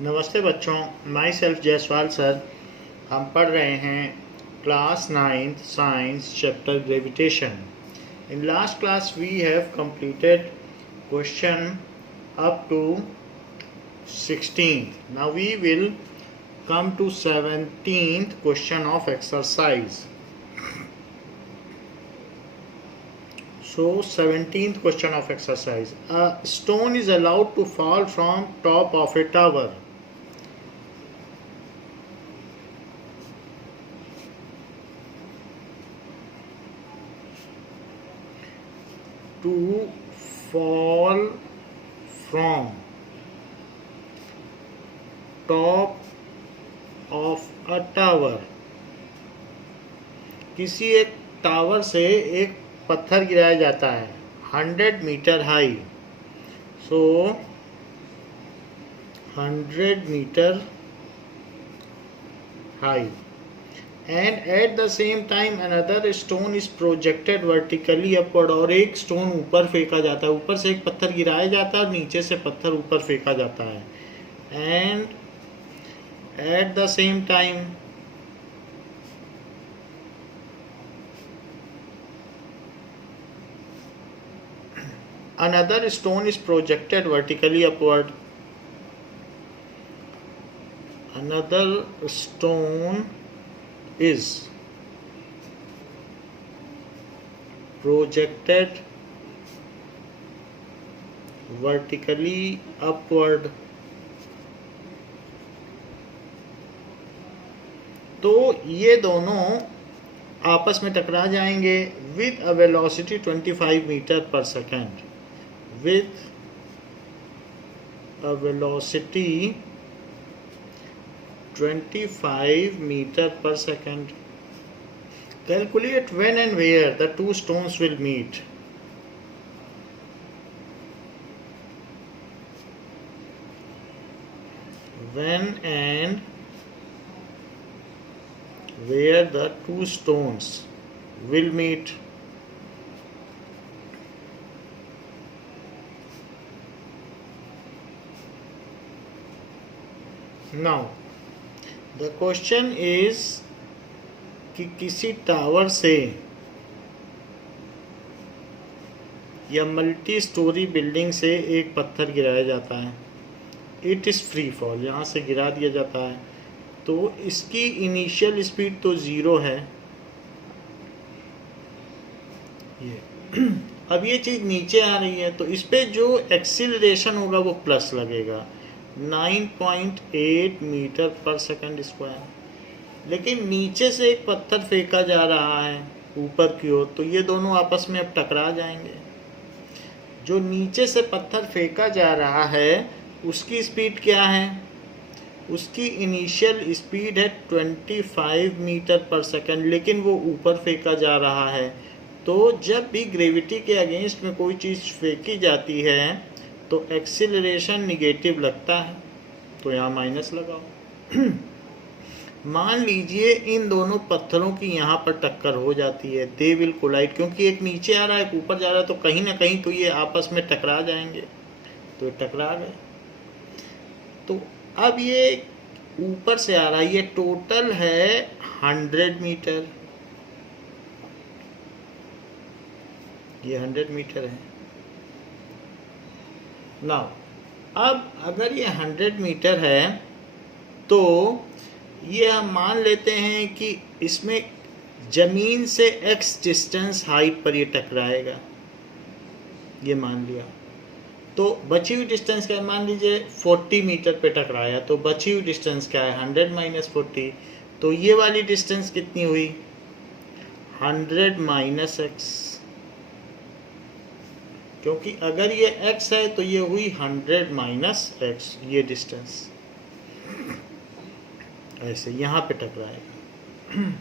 नमस्ते बच्चों, my self Jaiswal sir. हम पढ़ रहे हैं class 9th science chapter gravitation. In last class we have completed question up to 16th. Now we will come to 17th question of exercise. So 17th question of exercise. A stone is allowed to fall from top of a tower. To fall from top of a tower. किसी एक tower से एक पत्थर गिराया जाता है 100 meter high. So 100 meter high and at the same time another stone is projected vertically upward। और एक स्टोन ऊपर फेंका जाता है, ऊपर से एक पत्थर गिराया जाता है और नीचे से पत्थर ऊपर फेंका जाता है। and at the same time another stone is projected vertically upward। another stone is projected vertically upward। तो ये दोनों आपस में टकरा जाएंगे with a velocity 25 मीटर पर second. with a velocity 25 meter per second। Calculate when and where the two stones will meet। When and where the two stones will meet। Now the question is कि किसी tower से या multi storey building से एक पत्थर गिराया जाता है। इट इज़ फ्री फॉल, यहाँ से गिरा दिया जाता है। तो इसकी इनिशियल स्पीड तो 0 है। ये अब ये चीज़ नीचे आ रही है तो इस पे जो एक्सीलरेशन होगा वो प्लस लगेगा 9.8 मीटर पर सेकंड स्क्वायर। लेकिन नीचे से एक पत्थर फेंका जा रहा है ऊपर की ओर, तो ये दोनों आपस में अब टकरा जाएंगे। जो नीचे से पत्थर फेंका जा रहा है उसकी स्पीड क्या है? उसकी इनिशियल स्पीड है 25 मीटर पर सेकंड, लेकिन वो ऊपर फेंका जा रहा है। तो जब भी ग्रेविटी के अगेंस्ट में कोई चीज़ फेंकी जाती है तो एक्सीलरेशन निगेटिव लगता है, तो यहाँ माइनस लगाओ। मान लीजिए इन दोनों पत्थरों की यहाँ पर टक्कर हो जाती है, दे विल कोलाइड। क्योंकि एक नीचे आ रहा है एक ऊपर जा रहा है, तो कहीं ना कहीं तो ये आपस में टकरा जाएंगे। तो टकरा गए। तो अब ये ऊपर से आ रहा है, ये टोटल है 100 मीटर। ये 100 मीटर है। नाउ अब अगर ये 100 मीटर है तो ये हम मान लेते हैं कि इसमें जमीन से x डिस्टेंस हाइट पर ये टकराएगा। ये मान लिया। तो बची हुई डिस्टेंस क्या है? मान लीजिए 40 मीटर पे टकराया, तो बची हुई डिस्टेंस क्या है? 100 माइनस 40। तो ये वाली डिस्टेंस कितनी हुई? 100 माइनस x। क्योंकि अगर ये x है तो ये हुई 100 माइनस x, ये डिस्टेंस। ऐसे यहाँ पे टकराएगा।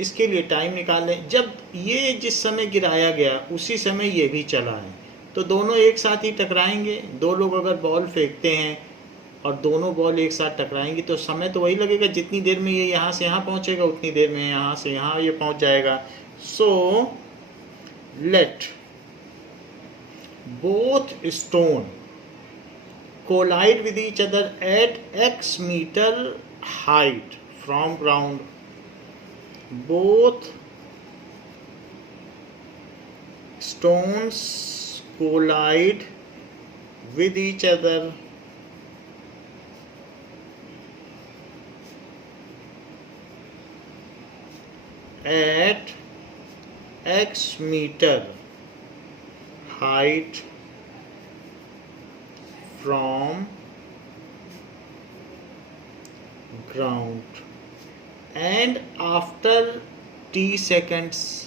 इसके लिए टाइम निकाल लें। जब ये जिस समय गिराया गया उसी समय ये भी चला है, तो दोनों एक साथ ही टकराएंगे। दो लोग अगर बॉल फेंकते हैं और दोनों बॉल एक साथ टकराएंगी तो समय तो वही लगेगा। जितनी देर में ये यहाँ से यहाँ पहुँचेगा उतनी देर में यहाँ से यहाँ ये पहुँच जाएगा। So let both stone collide with each other at x meter height from ground. Both stones collide with each other at x meter height from ground, and after t seconds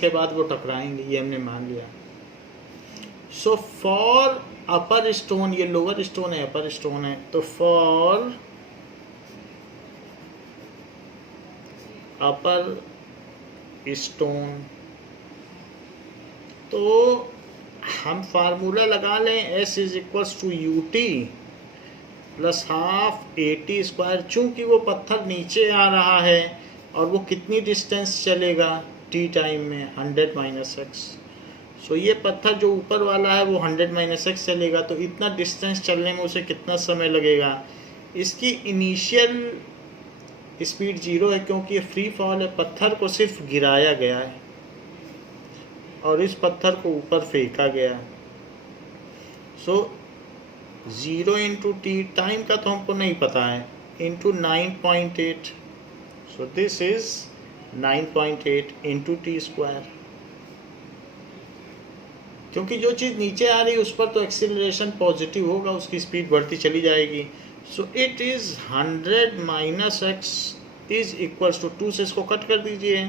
के बाद वो टकराएंगे, ये हमने मान लिया. सो फॉर अपर स्टोन, ये lower stone है, अपर stone है, तो फॉर अपर स्टोन तो हम फार्मूला लगा लें S is equals to UT plus half AT square. चूंकि वो पत्थर नीचे आ रहा है और वो कितनी डिस्टेंस चलेगा T टाइम में, 100 माइनस एक्स. सो ये पत्थर जो ऊपर वाला है वो 100 माइनस एक्स चलेगा, तो इतना डिस्टेंस चलने में उसे कितना समय लगेगा. इसकी इनिशियल स्पीड 0 है क्योंकि ये फ्री फॉल है, पत्थर को सिर्फ गिराया गया है और इस पत्थर को ऊपर फेंका गया. सो 0 इंटू टी, टाइम का तो हमको नहीं पता है, into 9.8. So this is 9.8 into T square. क्योंकि जो चीज़ नीचे आ रही है उस पर तो एक्सीलरेशन पॉजिटिव होगा, उसकी स्पीड बढ़ती चली जाएगी. So it is 100 minus x is equals to 2 से इसको कट कर दीजिए,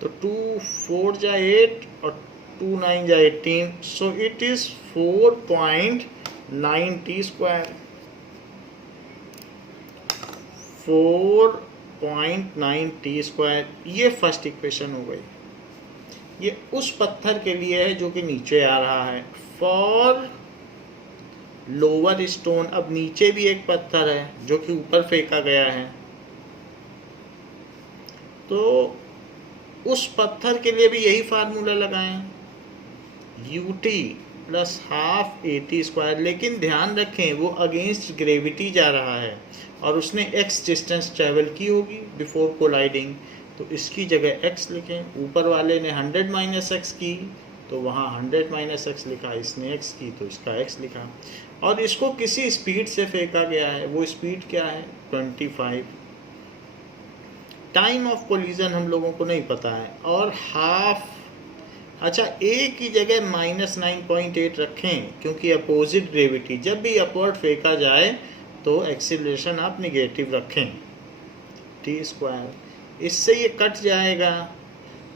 तो 2 4 जा 8 और 2 9 जा 18. सो it is 4.9 T square. 4.9 T square. ये फर्स्ट इक्वेशन हो गई. ये उस पत्थर के लिए है जो कि नीचे आ रहा है. फॉर लोअर स्टोन, अब नीचे भी एक पत्थर है जो कि ऊपर फेंका गया है, तो उस पत्थर के लिए भी यही फार्मूला लगाएं, UT plus half AT square. लेकिन ध्यान रखें वो अगेंस्ट ग्रेविटी जा रहा है और उसने x डिस्टेंस ट्रेवल की होगी बिफोर कोलाइडिंग, तो इसकी जगह x लिखें. ऊपर वाले ने 100 माइनस एक्स की तो वहाँ 100 माइनस एक्स लिखा, इसने x की तो इसका x लिखा. और इसको किसी स्पीड से फेंका गया है, वो स्पीड क्या है, 25. टाइम ऑफ कोलिजन हम लोगों को नहीं पता है. और हाफ, अच्छा a की जगह -9.8 रखें क्योंकि अपोजिट ग्रेविटी, जब भी अपवर्ड फेंका जाए तो एक्सीलरेशन आप निगेटिव रखें, टी स्क्वायर. इससे ये कट जाएगा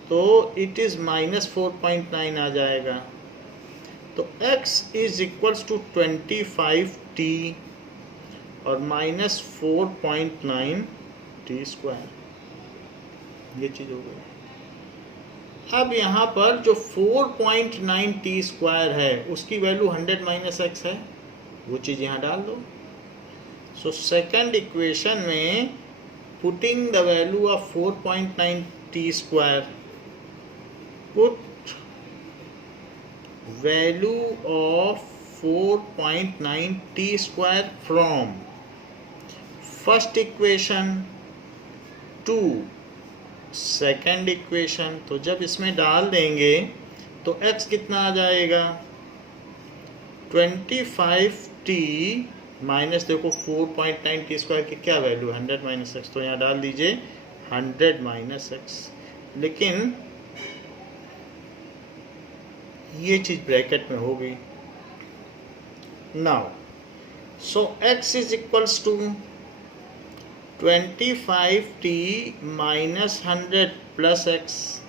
तो इट इज़ -4.9 आ जाएगा. तो x is equals to 25t और -4.9 टी स्क्वायर. ये चीज़ हो गई. अब यहाँ पर जो 4.9 टी स्क्वायर है उसकी वैल्यू 100 माइनस एक्स है, वो चीज़ यहाँ डाल दो. सो सेकंड इक्वेशन में putting the value of 4.9 T square, put value of 4.9 T square from first equation two second equation. तो जब इसमें डाल देंगे तो x कितना आ जाएगा, 25t माइनस, देखो 4.9 टी स्क्वायर की क्या वैल्यू, 100 माइनस एक्स, तो यहाँ डाल दीजिए 100 माइनस एक्स. लेकिन ये चीज़ ब्रैकेट में हो गई. Now so x is equals to 25t minus 100 plus x.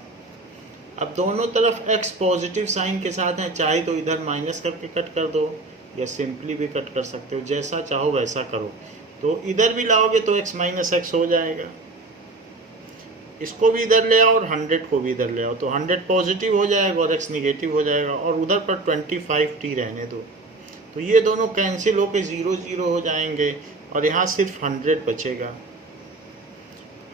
अब दोनों तरफ x पॉजिटिव साइन के साथ हैं, चाहे तो इधर माइनस करके कट कर दो या सिंपली भी कट कर सकते हो, जैसा चाहो वैसा करो. तो इधर भी लाओगे तो x माइनस एक्स हो जाएगा, इसको भी इधर ले आओ और 100 को भी इधर ले आओ, तो 100 पॉजिटिव हो जाएगा और x निगेटिव हो जाएगा, और उधर पर 25t रहने दो. तो ये दोनों कैंसिल होकर 0 0 हो जाएंगे और यहाँ सिर्फ 100 बचेगा.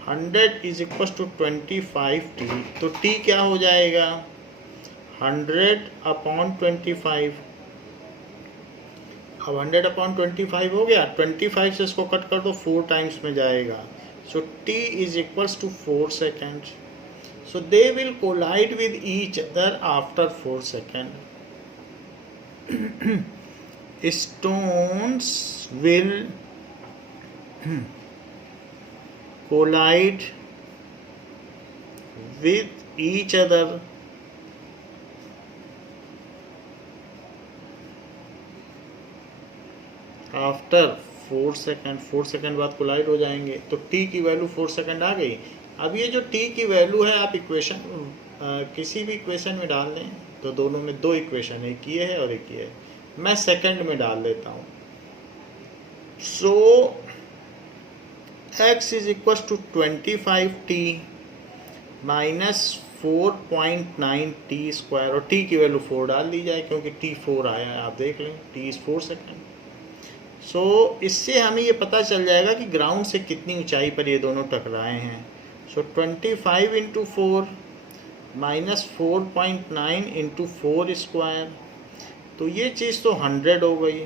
100 इज इक्वल टू 25t, तो t क्या हो जाएगा 100/25। अब 100/25 हो गया, 25 से इसको कट कर दो 4 टाइम्स में जाएगा, so t is equals to 4 second. So they will collide with each other after 4 second. stones will collide with each other after 4 second. 4 second बाद कोलाइड हो जाएंगे, तो t की वैल्यू 4 सेकेंड आ गई। अब ये जो t की वैल्यू है आप इक्वेशन किसी भी इक्वेशन में डाल दें, तो दोनों में दो इक्वेशन, एक ये है और एक ये है। मैं सेकंड में डाल देता हूँ। So x is equal to 25t minus 4.9t square, और t की वैल्यू 4 डाल दी जाए क्योंकि t 4 आया है, आप देख लें t इज 4 सेकेंड। सो इससे हमें ये पता चल जाएगा कि ग्राउंड से कितनी ऊंचाई पर ये दोनों टकराए हैं। सो 25 इंटू 4 माइनस 4.9 इंटू 4 स्क्वायर, तो ये चीज़ तो 100 हो गई,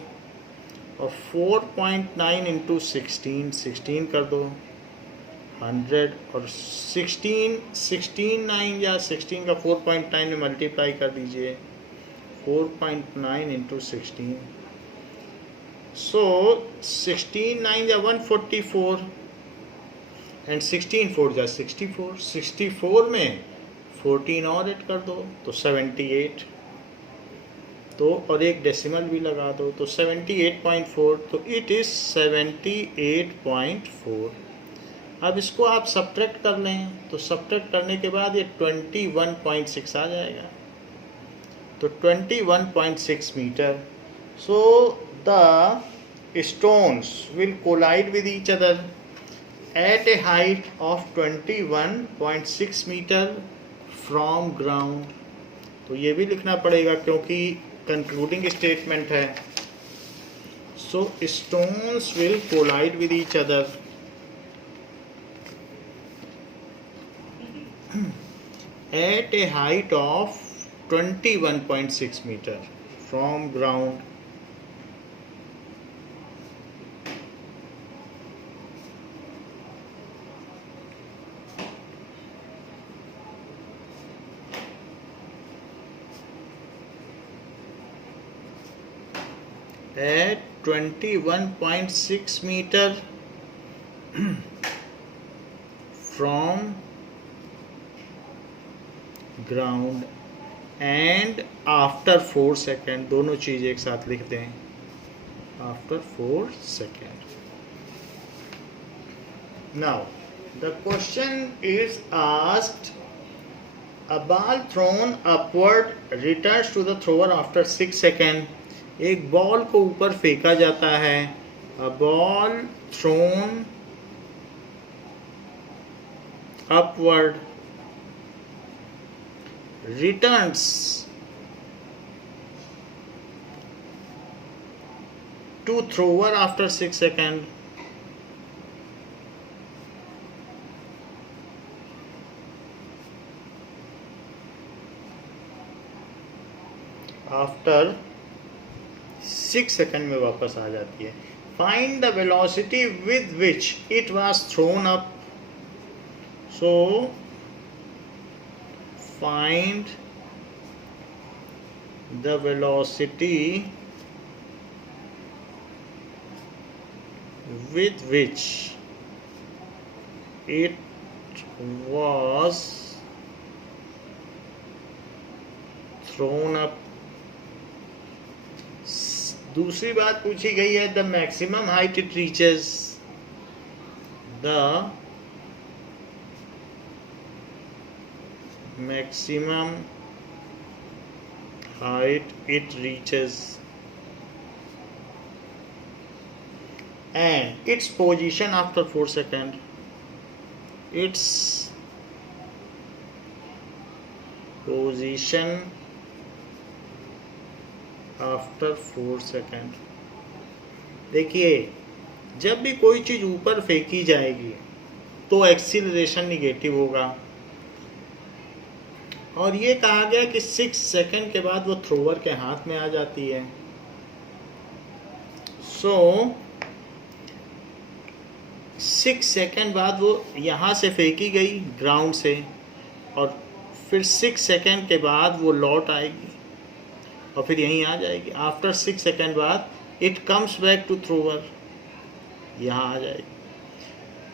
और 4.9 इंटू 16 कर दो 100, और 16 9 या 16 का 4.9 में मल्टीप्लाई कर दीजिए, 4.9 इंटू 16, सो 16 9 या 144 एंड 16 4 जा 64। 64 में 14 और ऐड कर दो तो 78, तो और एक डेसिमल भी लगा दो तो 78.4, तो इट इज 78.4। अब इसको आप सब्ट्रैक्ट कर लें, तो सब्ट्रैक्ट करने के बाद ये 21.6 आ जाएगा, तो 21.6 meter. So the stones will collide with each other at a height of 21.6 meter from ground। तो ये भी लिखना पड़ेगा क्योंकि कंक्लूडिंग स्टेटमेंट है। सो stones will collide with each other at a height of 21.6 meter from ground at 21.6 meter from ground and after 4 second, दोनों चीज़ एक साथ लिख दें, after 4 second. Now the question is asked, a ball thrown upward returns to the thrower after 6 seconds। एक ball को ऊपर फेंका जाता है, a ball thrown upward returns to thrower after 6 seconds। After 6 second में वापस आ जाती है। Find the velocity with which it was thrown up. So find the velocity with which it was thrown up। दूसरी बात पूछी गई है, the maximum height it reaches, the maximum height it reaches and its position after 4 seconds, its position after 4 seconds। देखिए जब भी कोई चीज़ ऊपर फेंकी जाएगी तो एक्सीलरेशन निगेटिव होगा। और ये कहा गया कि 6 सेकंड के बाद वो थ्रोवर के हाथ में आ जाती है। सो 6 सेकंड बाद वो यहाँ से फेंकी गई ग्राउंड से, और फिर 6 सेकंड के बाद वो लौट आएगी और फिर यहीं आ जाएगी। आफ्टर 6 सेकंड बाद it comes back to thrower, यहाँ आ जाएगी।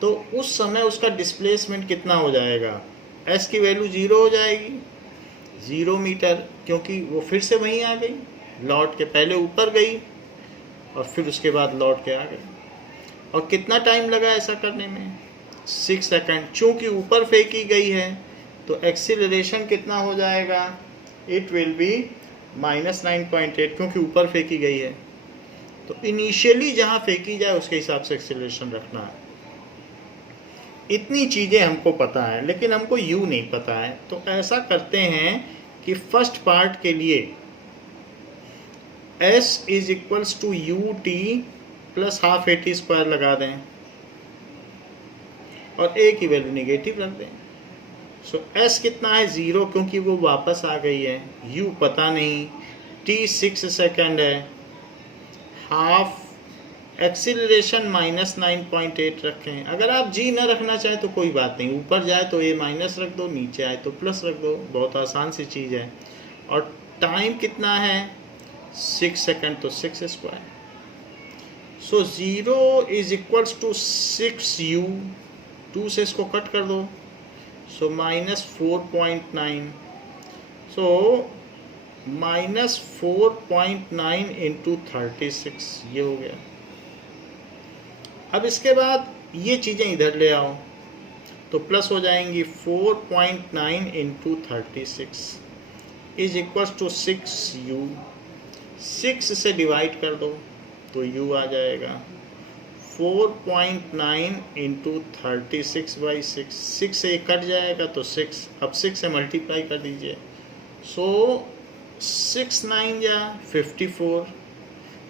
तो उस समय उसका डिस्प्लेसमेंट कितना हो जाएगा? एस की वैल्यू 0 हो जाएगी, 0 मीटर, क्योंकि वो फिर से वहीं आ गई, लौट के पहले ऊपर गई और फिर उसके बाद लौट के आ गई। और कितना टाइम लगा ऐसा करने में? 6 सेकंड। चूँकि ऊपर फेंकी गई है तो एक्सीलरेशन कितना हो जाएगा? इट विल बी -9.8, क्योंकि ऊपर फेंकी गई है। तो इनिशियली जहाँ फेंकी जाए उसके हिसाब से एक्सीलरेशन रखना है। इतनी चीज़ें हमको पता है, लेकिन हमको यू नहीं पता है। तो ऐसा करते हैं कि फर्स्ट पार्ट के लिए S is equals to u t plus half a t square लगा दें और A की वैल्यू निगेटिव रख दें। सो S कितना है? 0, क्योंकि वो वापस आ गई है। U पता नहीं, T 6 सेकेंड है, हाफ एक्सीलरेशन -9.8 रखें। अगर आप G न रखना चाहें तो कोई बात नहीं, ऊपर जाए तो A माइनस रख दो, नीचे आए तो प्लस रख दो, बहुत आसान सी चीज़ है। और टाइम कितना है? 6 सेकेंड, तो 6 square. So 0 is equals to 6u, 2 से इसको कट कर दो, सो -4.9, सो -4.9 इंटू 36, ये हो गया। अब इसके बाद ये चीज़ें इधर ले आओ तो प्लस हो जाएंगी। 4.9 into 36 is equals to 6u, 6 से डिवाइड कर दो तो u आ जाएगा। 4.9 इंटू 36/6, 6 से कट जाएगा तो 6, अब 6 से मल्टीप्लाई कर दीजिए। सो 6 9 जा 54,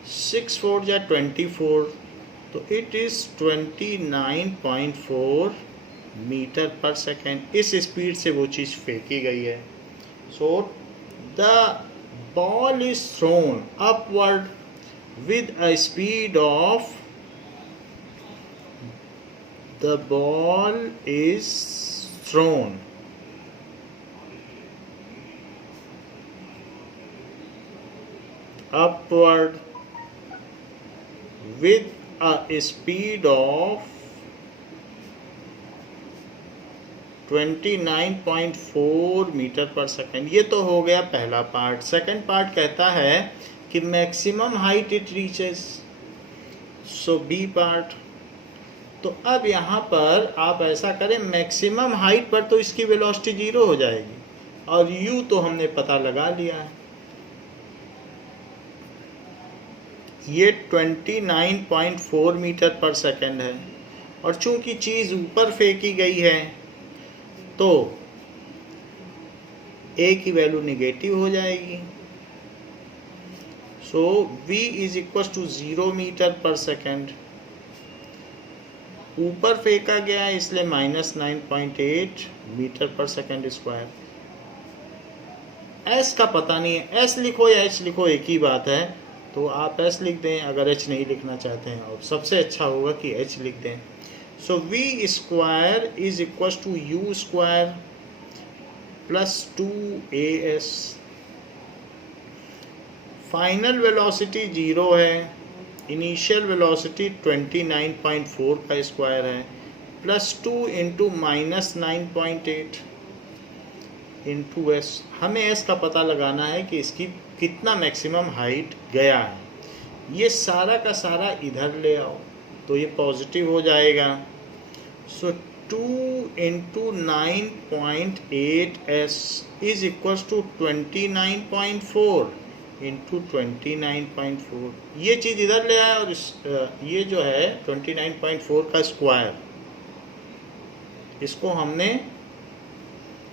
6 4 जा 24, तो इट इज़ 29.4 मीटर पर सेकेंड। इस स्पीड से वो चीज़ फेंकी गई है। So the ball is throne upward with a speed of, the ball is thrown upward with a speed of 29.4 metre पर सेकेंड। ये तो हो गया पहला पार्ट। सेकंड पार्ट कहता है कि maximum height it reaches, so B part. तो अब यहाँ पर आप ऐसा करें, मैक्सिमम हाइट पर तो इसकी वेलोसिटी 0 हो जाएगी और u तो हमने पता लगा लिया है, ये 29.4 मीटर पर सेकेंड है। और चूंकि चीज़ ऊपर फेंकी गई है तो a की वैल्यू निगेटिव हो जाएगी। So v is equal to 0 meter पर सेकेंड। ऊपर फेंका गया है इसलिए -9.8 मीटर पर सेकेंड स्क्वायर। s का पता नहीं है, s लिखो या h लिखो एक ही बात है, तो आप s लिख दें अगर h नहीं लिखना चाहते हैं, और सबसे अच्छा होगा कि h लिख दें। So v square is equal to u square plus 2as। Final velocity 0 है, इनिशियल वेलोसिटी 29.4 का स्क्वायर है, प्लस 2 इंटू -9.8 इंटू एस। हमें एस का पता लगाना है कि इसकी कितना मैक्सिमम हाइट गया है। ये सारा का सारा इधर ले आओ तो ये पॉजिटिव हो जाएगा। So 2 into 9.8 S is equal to 29.4 into 29.4। ये चीज़ इधर ले आया और ये जो है 29.4 का स्क्वायर, इसको हमने,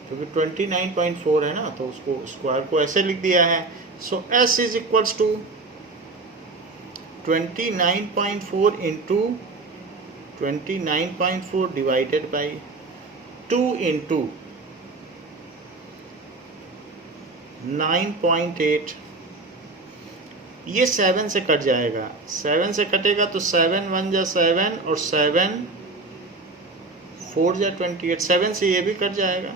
क्योंकि 29.4 है ना, तो उसको स्क्वायर को ऐसे लिख दिया है। So S is equals to 29.4 into 29.4 divided by 2 into 9.8, ये 7 से कट जाएगा। 7 से कटेगा तो 7 1 जा 7 और 7 4 जा 28, 7 से ये भी कट जाएगा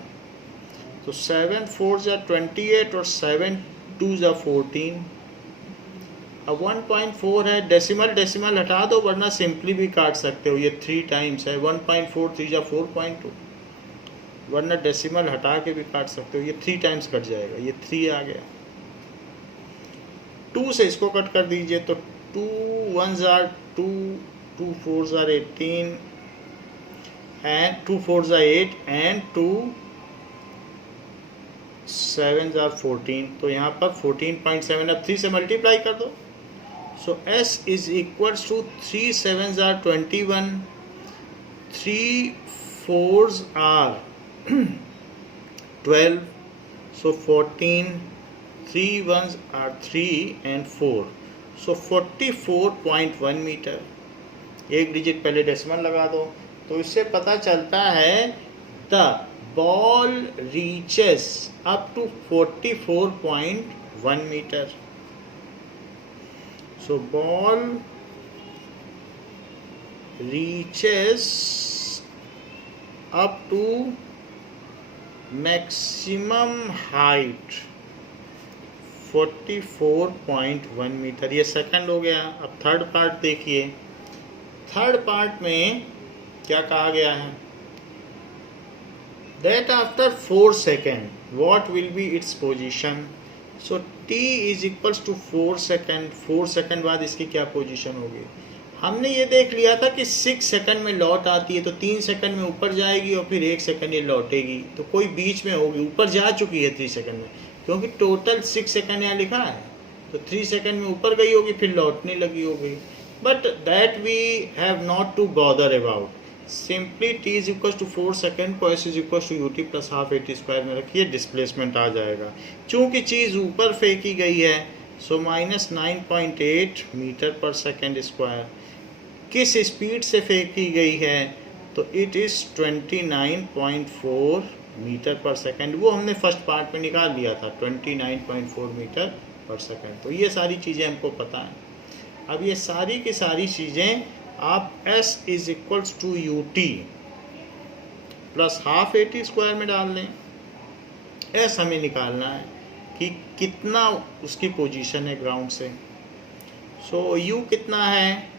तो 7 4 जा 28 और 7 2 जा 14। अब 1.4 है, डेसिमल हटा दो वरना सिंपली भी काट सकते हो, ये 3 टाइम्स है। 1.4 3 जा 4.2, वरना डेसिमल हटा के भी काट सकते हो, ये 3 टाइम्स कट जाएगा, ये 3 आ गया। 2 से इसको कट कर दीजिए तो 2 1 jar 2, 2 4 jar 18 and 2 4 jar 8 and 2 7 jar 14, तो यहाँ पर 14.7। अब 3 से मल्टीप्लाई कर दो, so S is equal to 3 7 जार 21, 3 4s are 12, so 14, 3 1s are 3 and 4, so 44.1 meter. एक डिजिट पहले डेसिमल लगा दो तो इससे पता चलता है the ball reaches up to 44.1 meter. So ball reaches up to maximum height 44.1 meter, ये सेकंड हो गया। अब थर्ड पार्ट देखिए, थर्ड पार्ट में क्या कहा गया है, that after 4 seconds what will be its position, so t is equals to 4 second, 4 second बाद इसकी क्या पोजीशन होगी। हमने ये देख लिया था कि 6 सेकंड में लौट आती है तो 3 सेकंड में ऊपर जाएगी और फिर 1 सेकंड ये लौटेगी, तो कोई बीच में होगी, ऊपर जा चुकी है 3 सेकंड में, क्योंकि टोटल 6 सेकंड यहाँ लिखा है, तो 3 सेकंड में ऊपर गई होगी फिर लौटने लगी होगी। But that we have not to bother about, simply t is equal to 4 second को s is equal to ut plus half at square में रखिए, डिस्प्लेसमेंट आ जाएगा। चूँकि चीज़ ऊपर फेंकी गई है सो -9.8 मीटर पर सेकेंड स्क्वायर। किस स्पीड से फेंकी गई है तो इट इज़ 29.4 मीटर पर सेकेंड, वो हमने फर्स्ट पार्ट में निकाल लिया था 29.4 मीटर पर सेकेंड। तो ये सारी चीज़ें हमको पता हैं। अब ये सारी की सारी चीज़ें आप s is equals to ut plus half at square में डाल लें। s हमें निकालना है कि कितना उसकी पोजीशन है ग्राउंड से। सो u कितना है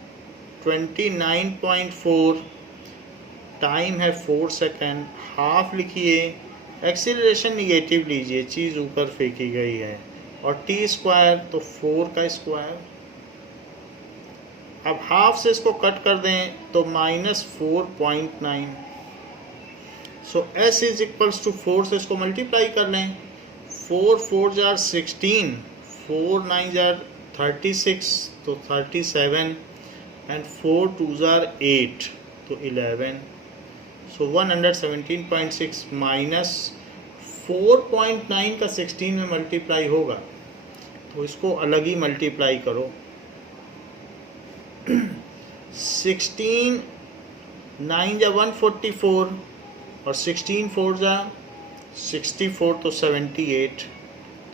29.4, टाइम है 4 सेकेंड, हाफ लिखिए, एक्सीलरेशन निगेटिव लीजिए, चीज़ ऊपर फेंकी गई है, और t स्क्वायर तो 4 का स्क्वायर। अब हाफ से इसको कट कर दें तो -4.9, सो s इज इक्वल्स टू 4 से इसको मल्टीप्लाई कर लें, 4 4 जार 16, 4 9 जार 36 तो 37 एंड 4 2 जार 8 तो 11, सो 117.6 माइनस 4.9 का 16 में मल्टीप्लाई होगा, तो इसको अलग ही मल्टीप्लाई करो। 16 9 जा 144 और 16 4 जा 64 तो 78,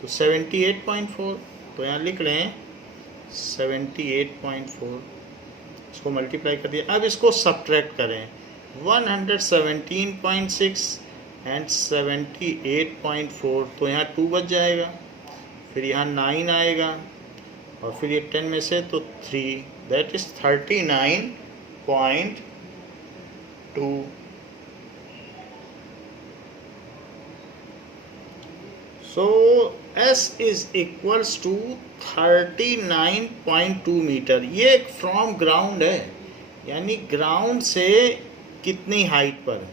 तो 78.4, तो यहाँ लिख लें 78.4, इसको मल्टीप्लाई कर दिया। अब इसको सब्ट्रैक्ट करें, 117.6 एंड 78.4, तो यहाँ 2 बच जाएगा, फिर यहाँ 9 आएगा और फिर ये 10 में से तो 3, that is 39.2। So S is equals to 39.2 meter. ये फ्रॉम ग्राउंड है, यानी ग्राउंड से कितनी हाइट पर।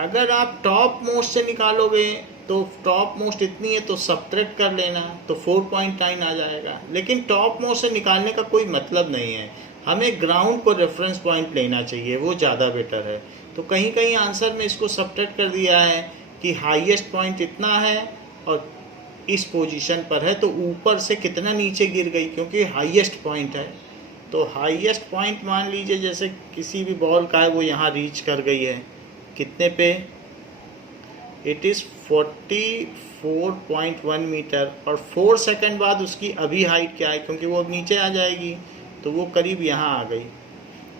अगर आप टॉप मोस्ट से निकालोगे तो टॉप मोस्ट इतनी है तो सब्ट्रैक्ट कर लेना तो 4.9 आ जाएगा, लेकिन टॉप मोस्ट से निकालने का कोई मतलब नहीं है, हमें ग्राउंड को रेफरेंस पॉइंट लेना चाहिए, वो ज़्यादा बेटर है। तो कहीं कहीं आंसर में इसको सब्ट्रैक्ट कर दिया है कि हाईएस्ट पॉइंट इतना है और इस पोजीशन पर है, तो ऊपर से कितना नीचे गिर गई, क्योंकि हाईएस्ट पॉइंट है। तो हाईएस्ट पॉइंट मान लीजिए जैसे किसी भी बॉल का है वो यहाँ रीच कर गई है, कितने पे, इट इज़ 44.1 मीटर, और 4 सेकंड बाद उसकी अभी हाइट क्या है, क्योंकि वो अब नीचे आ जाएगी तो वो करीब यहाँ आ गई।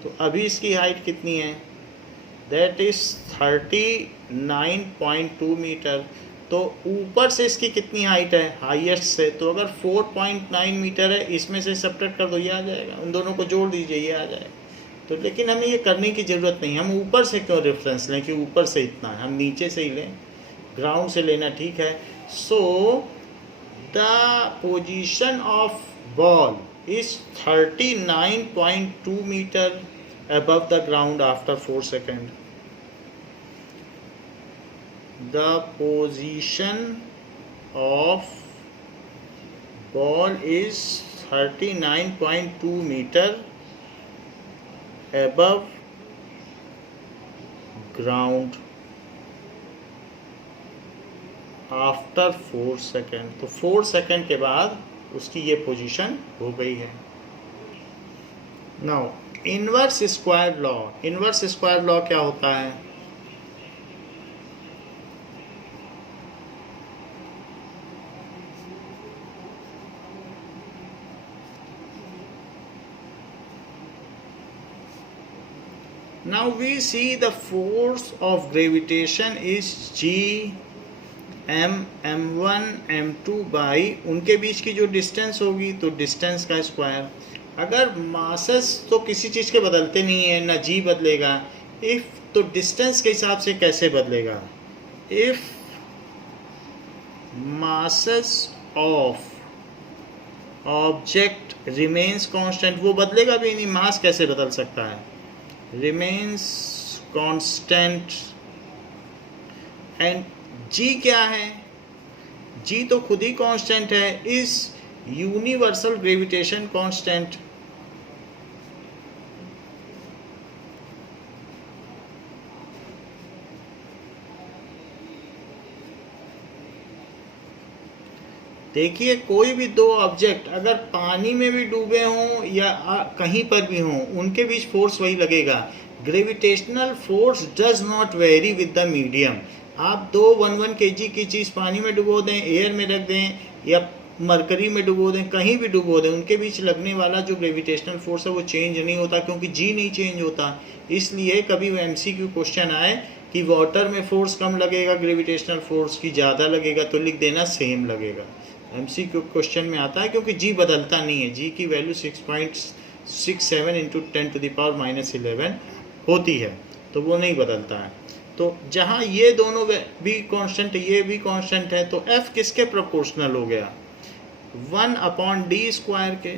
तो अभी इसकी हाइट कितनी है, दैट इज़ 39.2 मीटर। तो ऊपर से इसकी कितनी हाइट है हाईएस्ट से, तो अगर 4.9 मीटर है, इसमें से सब्ट्रैक्ट कर दो, ये आ जाएगा, उन दोनों को जोड़ दीजिए, ये आ जाएगा। तो लेकिन हमें ये करने की ज़रूरत नहीं, हम ऊपर से क्यों रेफरेंस लें कि ऊपर से इतना है, हम नीचे से ही लें, ग्राउंड से लेना ठीक है। So the position of ball is 39.2 metre above the ground after 4 seconds. The position of ball is 39.2 meter above ground after 4 seconds. तो 4 सेकेंड के बाद उसकी ये पोजीशन हो गई है। Now inverse square law, inverse square law क्या होता है, now we see the force of gravitation is G m1 m2 by उनके बीच की जो डिस्टेंस होगी तो डिस्टेंस का स्क्वायर। अगर मासेस तो किसी चीज़ के बदलते नहीं है, ना जी बदलेगा, इफ़ तो डिस्टेंस के हिसाब से कैसे बदलेगा, if masses of object remains constant, वो बदलेगा भी नहीं, मास कैसे बदल सकता है, रिमेन्स कांस्टेंट, एंड जी क्या है, जी तो खुद ही कांस्टेंट है, इज यूनिवर्सल ग्रेविटेशन कांस्टेंट। देखिए कोई भी दो ऑब्जेक्ट अगर पानी में भी डूबे हों या कहीं पर भी हों, उनके बीच फोर्स वही लगेगा। Gravitational force does not very with the medium. आप 2 kg की चीज़ पानी में डुबो दें, एयर में रख दें या मरकरी में डुबो दें, कहीं भी डुबो दें, उनके बीच लगने वाला जो ग्रेविटेशनल फोर्स है वो चेंज नहीं होता, क्योंकि जी नहीं चेंज होता। इसलिए कभी MCQ क्वेश्चन आए कि वाटर में फोर्स कम लगेगा, ग्रेविटेशनल फोर्स की ज़्यादा लगेगा, तो लिख देना सेम लगेगा। MCQ क्वेश्चन में आता है क्योंकि जी बदलता नहीं है, जी की वैल्यू 6.67 इंटू 10⁻11 होती है, तो वो नहीं बदलता है। तो जहाँ ये दोनों भी कांस्टेंट है, ये भी कांस्टेंट है, तो F किसके प्रोपोर्शनल हो गया, 1/d² के।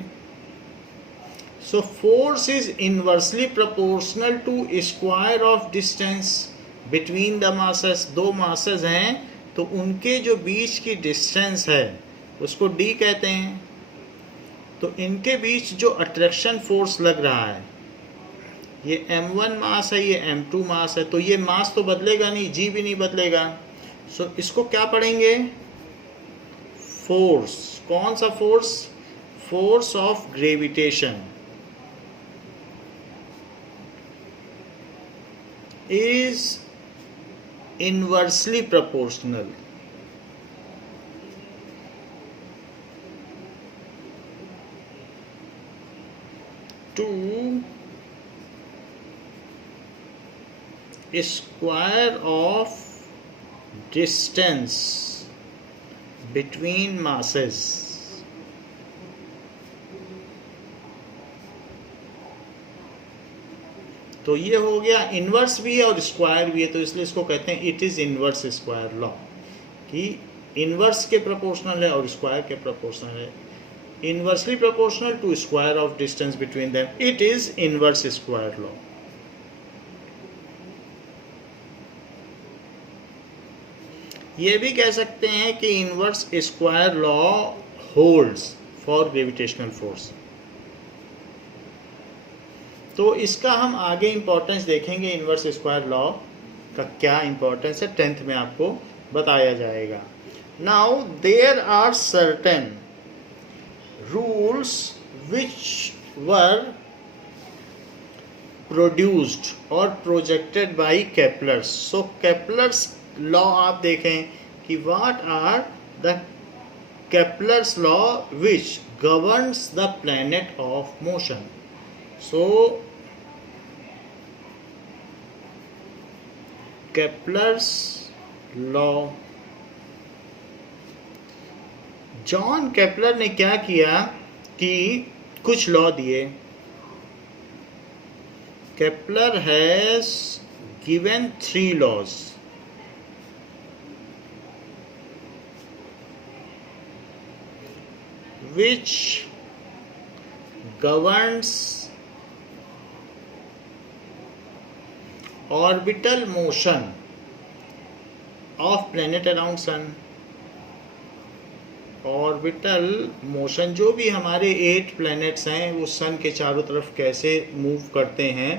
So force is inversely proportional to square of distance between the masses. दो मासेस हैं तो उनके जो बीच की डिस्टेंस है उसको d कहते हैं। तो इनके बीच जो अट्रैक्शन फोर्स लग रहा है, ये m1 मास है, ये m2 मास है, तो ये मास तो बदलेगा नहीं, g भी नहीं बदलेगा। सो इसको क्या पढ़ेंगे, फोर्स। कौन सा force, force of gravitation is inversely proportional to square of distance between masses. तो ये हो गया, इनवर्स भी है और स्क्वायर भी है, तो इसलिए इसको कहते हैं it is inverse square law, कि इनवर्स के प्रोपोर्शनल है और स्क्वायर के प्रोपोर्शनल है। Inversely proportional to square of distance between them, it is inverse square law. ये भी कह सकते हैं कि inverse square law holds for gravitational force. तो इसका हम आगे इंपॉर्टेंस देखेंगे, इनवर्स स्क्वायर लॉ का क्या इंपॉर्टेंस है 10th में आपको बताया जाएगा। Now there are certain rules which were produced और projected by Kepler's. So Kepler's law आप देखें कि what are the Kepler's law which governs the planet of motion. So Kepler's law, John Kepler ने क्या किया कि कुछ लॉ दिए। Kepler has given 3 laws which governs orbital motion of planet around sun। Orbital motion जो भी हमारे 8 planets हैं वो सन के चारों तरफ कैसे मूव करते हैं।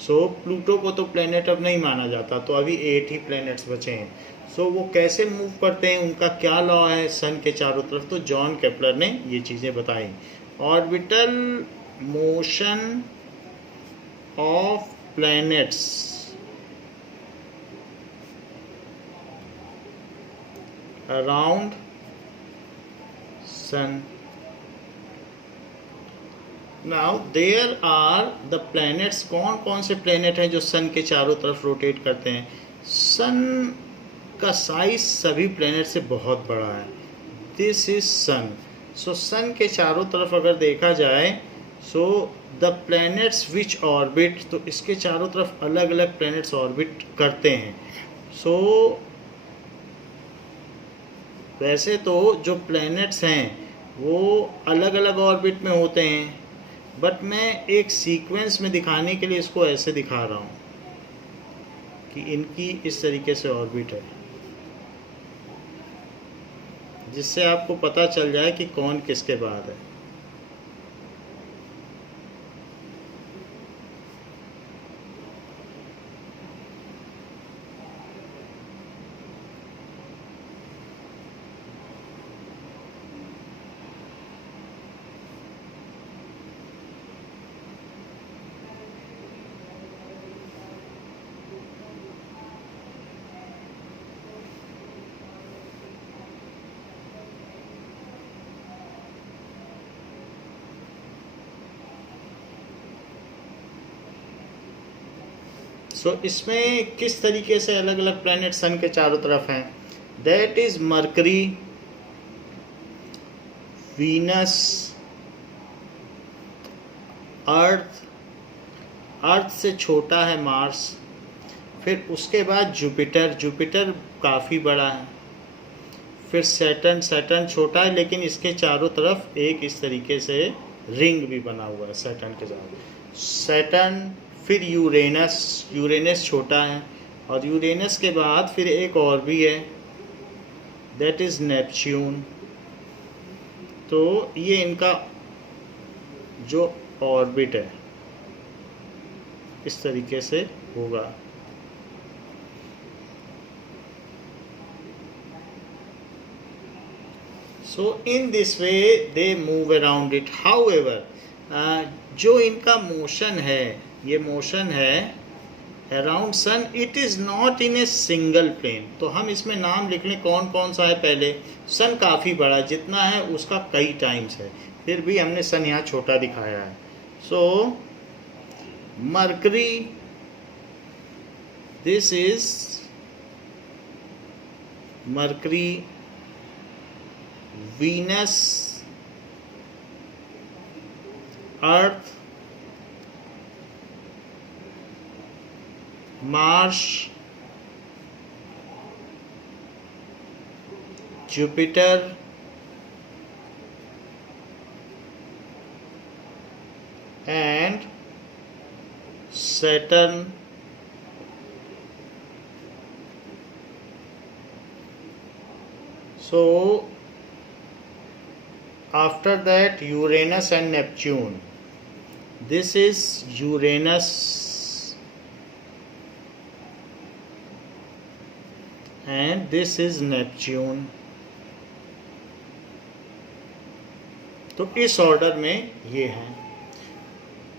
सो प्लूटो को तो प्लैनेट अब नहीं माना जाता, तो अभी 8 ही प्लैनेट्स बचे हैं। सो वो कैसे मूव करते हैं, उनका क्या लॉ है सन के चारों तरफ, तो जॉन केपलर ने ये चीज़ें बताई। Orbital motion of planets around sun। Now there are the planets। कौन कौन से प्लेनेट हैं जो सन के चारों तरफ रोटेट करते हैं। सन का साइज सभी प्लेनेट से बहुत बड़ा है। दिस इज सन। सो सन के चारों तरफ अगर देखा जाए, so the planets which orbit, तो इसके चारों तरफ अलग अलग प्लैनेट्स ऑर्बिट करते हैं। सो वैसे तो जो प्लैनेट्स हैं वो अलग अलग ऑर्बिट में होते हैं, बट मैं एक सीक्वेंस में दिखाने के लिए इसको ऐसे दिखा रहा हूँ कि इनकी इस तरीके से ऑर्बिट है, जिससे आपको पता चल जाए कि कौन किसके बाद है। सो इसमें किस तरीके से अलग अलग प्लैनेट सन के चारों तरफ हैं। दैट इज मरकरी, वीनस, अर्थ, अर्थ से छोटा है मार्स, फिर उसके बाद जुपिटर, जुपिटर काफ़ी बड़ा है, फिर सैटर्न, सैटर्न छोटा है लेकिन इसके चारों तरफ एक इस तरीके से रिंग भी बना हुआ है सैटर्न के चारों। सैटर्न, फिर यूरेनस, यूरेनस छोटा है, और यूरेनस के बाद फिर एक और भी है, दैट इज़ नेपच्यून। तो ये इनका जो ऑर्बिट है इस तरीके से होगा। So in this way they move around it. However, जो इनका मोशन है, ये मोशन है around sun, it is not in a single plane. तो हम इसमें नाम लिख लें कौन कौन सा है। पहले सन काफ़ी बड़ा, जितना है उसका कई टाइम्स है, फिर भी हमने सन यहाँ छोटा दिखाया है। So Mercury, this is Mercury, Venus, Earth, Mars, Jupiter, and Saturn, so after that Uranus and Neptune. This is Uranus and this is Neptune. तो इस ऑर्डर में ये हैं।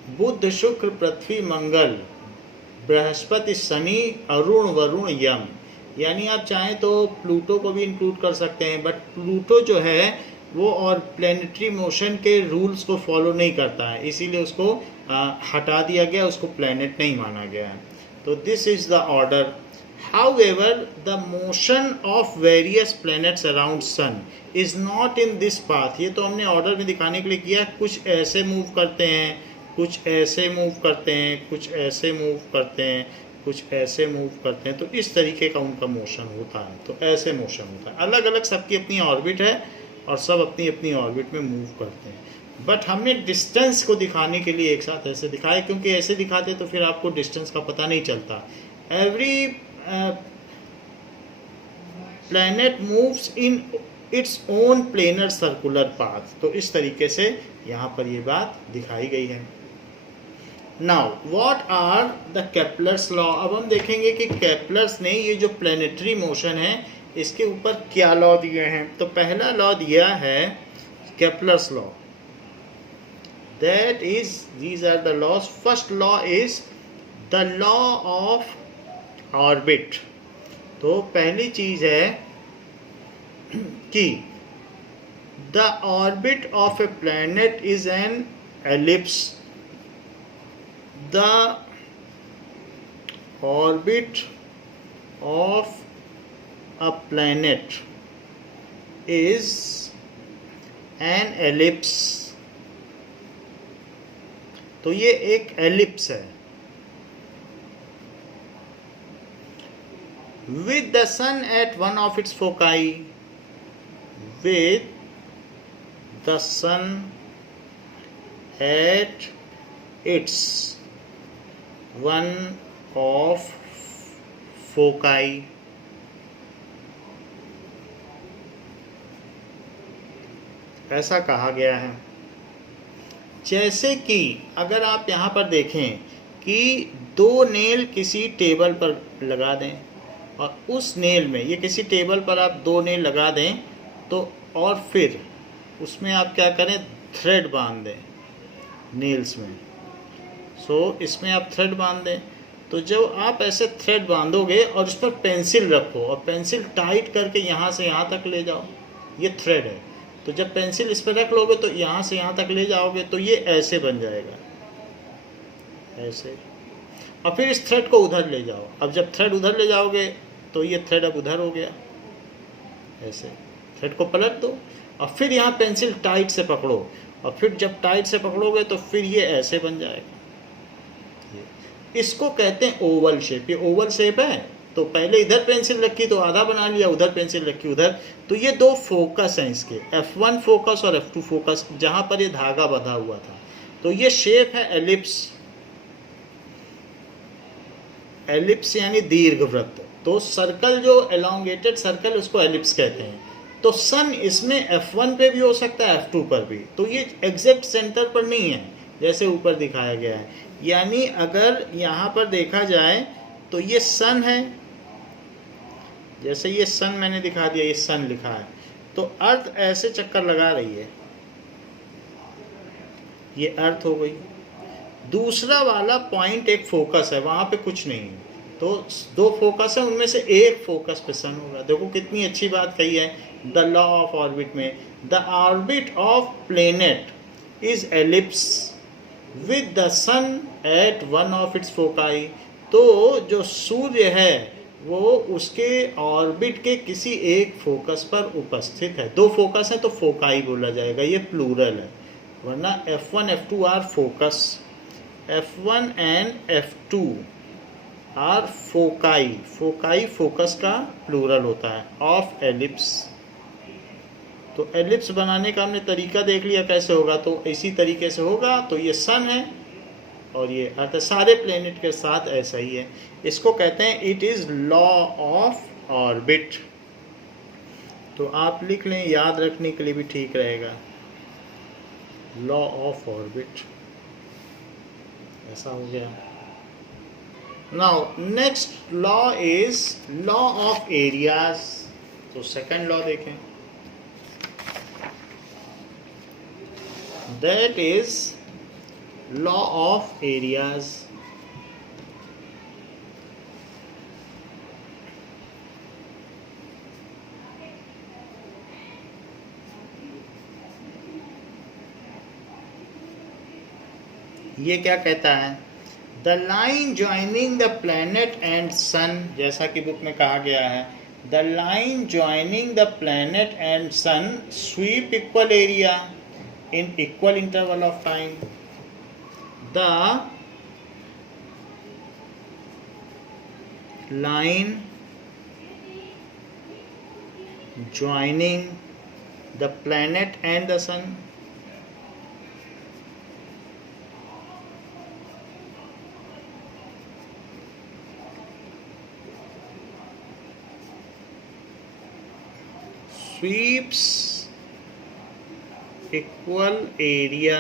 बुध शुक्र पृथ्वी मंगल बृहस्पति शनि अरुण वरुण यम, यानी आप चाहें तो प्लूटो को भी इंक्लूड कर सकते हैं, बट प्लूटो जो है वो और प्लैनेटरी मोशन के रूल्स को फॉलो नहीं करता है, इसीलिए उसको हटा दिया गया, उसको प्लैनेट नहीं माना गया है। तो this is the order. However, the motion of various planets around sun is not in this path। ये तो हमने ऑर्डर में दिखाने के लिए किया, कुछ ऐसे मूव करते हैं, कुछ ऐसे मूव करते हैं, कुछ ऐसे मूव करते हैं, कुछ ऐसे मूव करते हैं, तो इस तरीके का उनका मोशन होता है। तो ऐसे मोशन होता है, अलग अलग सबकी अपनी ऑर्बिट है और सब अपनी अपनी ऑर्बिट में मूव करते हैं। बट हमने डिस्टेंस को दिखाने के लिए एक साथ ऐसे दिखाया, क्योंकि ऐसे दिखाते तो फिर आपको डिस्टेंस का पता नहीं चलता। Every planet moves in its own planar circular path. तो इस तरीके से यहाँ पर ये बात दिखाई गई है। Now what are the Kepler's law. अब हम देखेंगे कि केपलर्स ने ये जो प्लैनेटरी मोशन है इसके ऊपर क्या लॉ दिए हैं। तो पहला लॉ दिया है Kepler's law, that is these are the laws. First law is the law of orbit. तो पहली चीज है कि the orbit of a planet is an ellipse. The orbit of a planet is an ellipse. तो ये एक ellipse है। With the sun at one of its foci, with the sun at its one of foci, ऐसा कहा गया है। जैसे कि अगर आप यहाँ पर देखें कि दो नेल किसी टेबल पर लगा दें और उस नेल में, ये किसी टेबल पर आप दो नेल लगा दें तो, और फिर उसमें आप क्या करें, थ्रेड बांध दें नेल्स में। इसमें आप थ्रेड बांध दें, तो जब आप ऐसे थ्रेड बांधोगे और उस पर पेंसिल रखो और पेंसिल टाइट करके यहाँ से यहाँ तक ले जाओ, ये थ्रेड है। तो जब पेंसिल इस पर रख लोगे तो यहाँ से यहाँ तक ले जाओगे तो ये ऐसे बन जाएगा, ऐसे। और फिर इस थ्रेड को उधर ले जाओ। अब जब थ्रेड उधर ले जाओगे तो ये थ्रेड अब उधर हो गया, ऐसे। थ्रेड को पलट दो और फिर यहाँ पेंसिल टाइट से पकड़ो और फिर जब टाइट से पकड़ोगे तो फिर ये ऐसे बन जाएगा। इसको कहते हैं ओवल शेप। ये ओवल शेप है, तो पहले इधर पेंसिल रखी तो आधा बना लिया, उधर पेंसिल रखी उधर। तो ये दो फोकस हैं इसके, F1 फोकस और F2 फोकस, जहाँ पर ये धागा बंधा हुआ था। तो ये शेप है एलिप्स। एलिप्स यानी दीर्घवृत्त। तो सर्कल जो एलोंगेटेड सर्कल उसको एलिप्स कहते हैं। तो सन इसमें F1 पे भी हो सकता है, F2 पर भी। तो ये एग्जैक्ट सेंटर पर नहीं है जैसे ऊपर दिखाया गया है। यानी अगर यहाँ पर देखा जाए तो ये सन है, जैसे ये सन मैंने दिखा दिया, ये सन लिखा है, तो अर्थ ऐसे चक्कर लगा रही है, ये अर्थ हो गई। दूसरा वाला पॉइंट एक फोकस है, वहां पे कुछ नहीं है। तो दो फोकस है, उनमें से एक फोकस पे सन होगा। देखो कितनी अच्छी बात कही है द लॉ ऑफ ऑर्बिट में। The orbit of planet is ellipse with the sun at one of its foci. तो जो सूर्य है वो उसके ऑर्बिट के किसी एक फोकस पर उपस्थित है। दो फोकस है तो फोकाई बोला जाएगा, ये प्लूरल है, वरना F1 F2 are focus. F1 and F2 are foci. Foci focus का प्लूरल होता है ऑफ एलिप्स। तो एलिप्स बनाने का हमने तरीका देख लिया कैसे होगा, तो इसी तरीके से होगा। तो ये सन है और ये अर्थ, सारे प्लेनेट के साथ ऐसा ही है। इसको कहते हैं it is law of orbit. तो आप लिख लें, याद रखने के लिए भी ठीक रहेगा, लॉ ऑफ ऑर्बिट। ऐसा हो गया। Now next law is law of areas. तो सेकंड लॉ देखें, that is law of areas. ये क्या कहता है? The line joining the planet and sun, जैसा कि बुक में कहा गया है, the line joining the planet and sun sweep equal area in equal interval of time. The line joining the planet and the sun sweeps equal area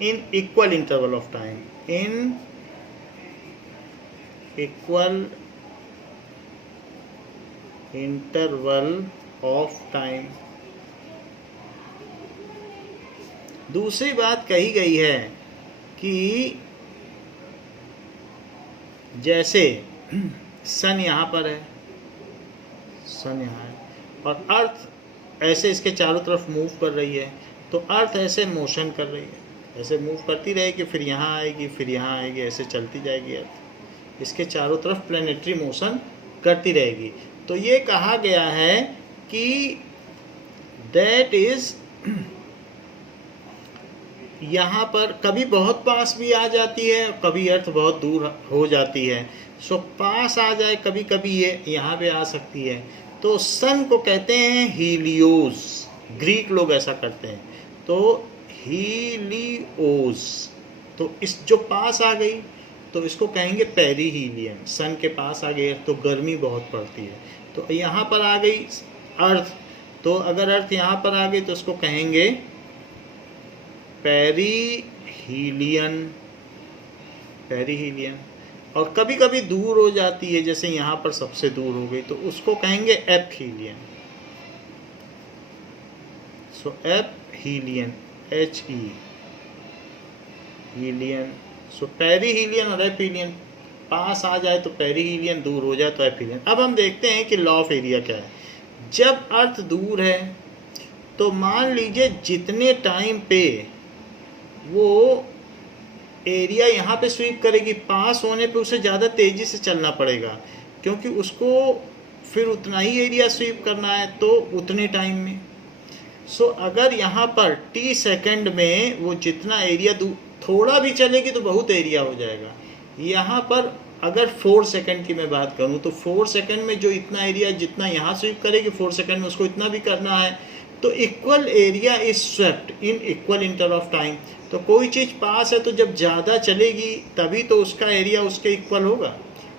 in equal interval of time, in equal interval of time। दूसरी बात कही गई है कि जैसे सन यहाँ पर है, सन यहाँ है और अर्थ ऐसे इसके चारों तरफ मूव कर रही है, तो अर्थ ऐसे मोशन कर रही है, ऐसे मूव करती रहेगी, फिर यहाँ आएगी, फिर यहाँ आएगी, ऐसे चलती जाएगी। अर्थ इसके चारों तरफ प्लैनेटरी मोशन करती रहेगी। तो ये कहा गया है कि दैट इज यहाँ पर कभी बहुत पास भी आ जाती है, कभी अर्थ बहुत दूर हो जाती है। सो पास आ जाए कभी कभी, ये यहाँ पे आ सकती है। तो सन को कहते हैं हीलियोस, ग्रीक लोग ऐसा करते हैं, तो हीलियोस। तो इस जो पास आ गई तो इसको कहेंगे पेरीहीलियन। सन के पास आ गई तो गर्मी बहुत पड़ती है, तो यहाँ पर आ गई अर्थ, तो अगर अर्थ यहाँ पर आ गई तो उसको कहेंगे पेरीहीलियन, पेरीहीलियन। और कभी कभी दूर हो जाती है, जैसे यहाँ पर सबसे दूर हो गई, तो उसको कहेंगे एपहीलियन। सो एपहीलियन, HE हीलियन। सो पेरीहीलियन और एपहीलियन, पास आ जाए तो पेरीहीलियन, दूर हो जाए तो एपहीलियन। अब हम देखते हैं कि लॉ ऑफ एरिया क्या है। जब अर्थ दूर है तो मान लीजिए जितने टाइम पे वो एरिया यहाँ पे स्वीप करेगी, पास होने पे उसे ज़्यादा तेज़ी से चलना पड़ेगा, क्योंकि उसको फिर उतना ही एरिया स्वीप करना है, तो उतने टाइम में। सो अगर यहाँ पर t सेकंड में वो जितना एरिया थोड़ा भी चलेगी तो बहुत एरिया हो जाएगा। यहाँ पर अगर 4 सेकंड की मैं बात करूँ तो 4 सेकंड में जो इतना एरिया जितना यहाँ स्वीप करेगी, 4 सेकंड में उसको इतना भी करना है। तो equal area is swept in equal interval of time. तो कोई चीज़ पास है तो जब ज़्यादा चलेगी तभी तो उसका एरिया उसके इक्वल होगा।